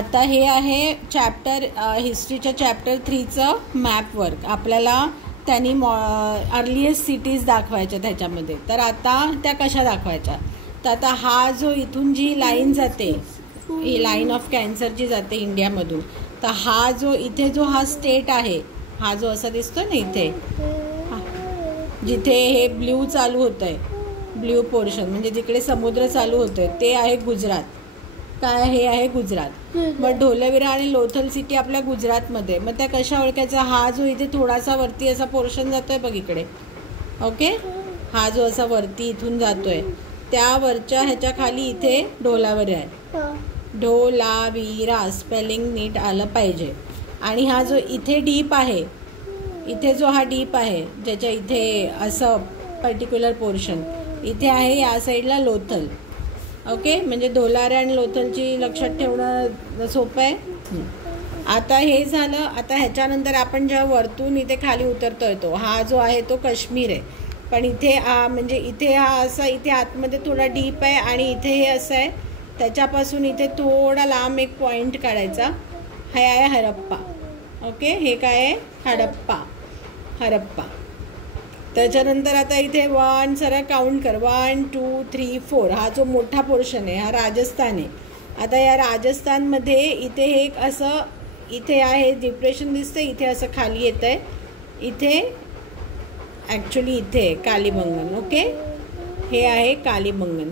आता हे आहे चॅप्टर हिस्ट्रीच्या चॅप्टर 3चं मॅप वर्क. आपल्याला त्यांनी अर्लिएस्ट सिटीज दाखवायच्या त्याच्यामध्ये. तर आता त्या कशा दाखवायच्या, तर आता हा जो इथून जी लाईन जाते, ही लाईन ऑफ कॅन्सर जी जाते इंडियामधून, तर हा जो इथे जो हा स्टेट आहे, हा जो असा दिसतो ना इथे, जिथे हे ब्ल्यू चालू होतं आहे, ब्ल्यू पोर्शन म्हणजे जिकडे समुद्र चालू होतोय ते आहे गुजरात. काय हे आहे गुजरात. मग ढोलावीरा आणि लोथल सिटी आपल्या गुजरातमध्ये. मग त्या कशा ओळखायचा, हा जो इथे थोडासा वरती असा पोर्शन जातोय बघ इकडे, ओके, हा जो असा वरती इथून जातोय त्या वरच्या ह्याच्या खाली इथे ढोलावीरा आहे. ढोलावीरा स्पेलिंग नीट आलं पाहिजे. आणि हा जो इथे डीप आहे, इथे जो हा डीप आहे ज्याच्या इथे असं पर्टिक्युलर पोर्शन इथे आहे, या साईडला लोथल. ओके, म्हणजे ढोलावीरा आणि लोथलची लक्षात ठेवणं सोपं आहे. आता हे झालं. आता ह्याच्यानंतर आपण जेव्हा वरतून इथे खाली उतरतोय, तो हा जो आहे तो काश्मीर आहे. पण इथे म्हणजे इथे हा असा इथे आतमध्ये थोडा डीप आहे आणि इथे हे असं आहे. त्याच्यापासून इथे थोडा लांब एक पॉईंट काढायचा. हे आहे हरप्पा. ओके, हे काय आहे हरप्पा. त्याच्यानंतर आता इथे सरळ काउंट कर, 1 2 3 4. हा जो मोठा पोर्शन आहे हा राजस्थान आहे. आता या राजस्थानमध्ये इथे हे एक असं इथे आहे डिप्रेशन दिसतं, इथे असं खाली येतं आहे. इथे ॲक्च्युली इथे कालीबंगन. ओके, हे आहे कालीबंगन.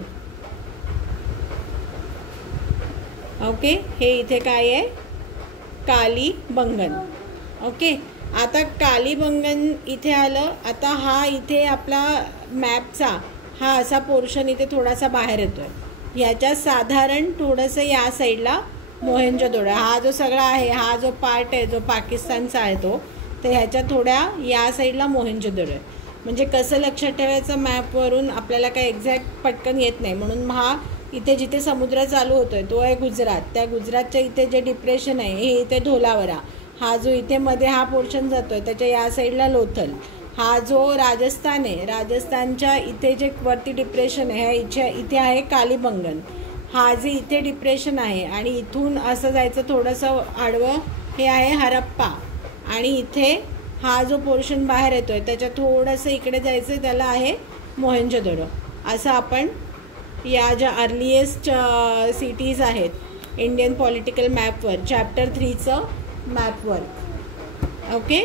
ओके, हे इथे काय आहे कालीबंगन. ओके, आता कालीबंगन इथे आलं. आता हा इथे आपला मॅपचा हा असा पोर्शन इथे थोडासा बाहेर येतोय. ह्याच्या साधारण थोडंसं या साईडला मोहेंजोदडो, हा जो सगळा आहे, हा जो पार्ट आहे जो पाकिस्तानचा आहे तो, तर ह्याच्या थोड्या या साईडला मोहेंजोदडो आहे. म्हणजे कसं लक्षात ठेवायचं, मॅपवरून आपल्याला काही एक्झॅक्ट पटकन येत नाही. म्हणून हा इथे जिथे समुद्र चालू होतोय तो आहे गुजरात. त्या गुजरातच्या इथे जे डिप्रेशन आहे हे इथे ढोलावीरा. हा जो इथे मध्ये हा पोर्शन जातोय त्याच्या या साईडला लोथल. हा जो राजस्थान आहे, राजस्थानच्या इथे जे वरती डिप्रेशन आहे इथे आहे कालीबंगन. हा जे इथे डिप्रेशन आहे आणि इथून असं जायचं थोडंसं आडवं, हे आहे हरप्पा. आणि इथे हा जो पोर्शन बाहेर येतोय त्याच्या थोडंसं इकडे जायचं, त्याला आहे मोहेंजोदडो. असं आपण या ज्या अर्लिएस्ट सिटीज आहेत इंडियन पॉलिटिकल मॅपवर चॅप्टर 3चं मॅपवर. ओके,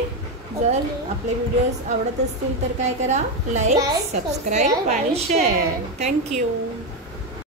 जर आपले व्हिडिओज आवडत असतील तर काय करा, लाईक, सबस्क्राईब आणि शेअर. थँक्यू.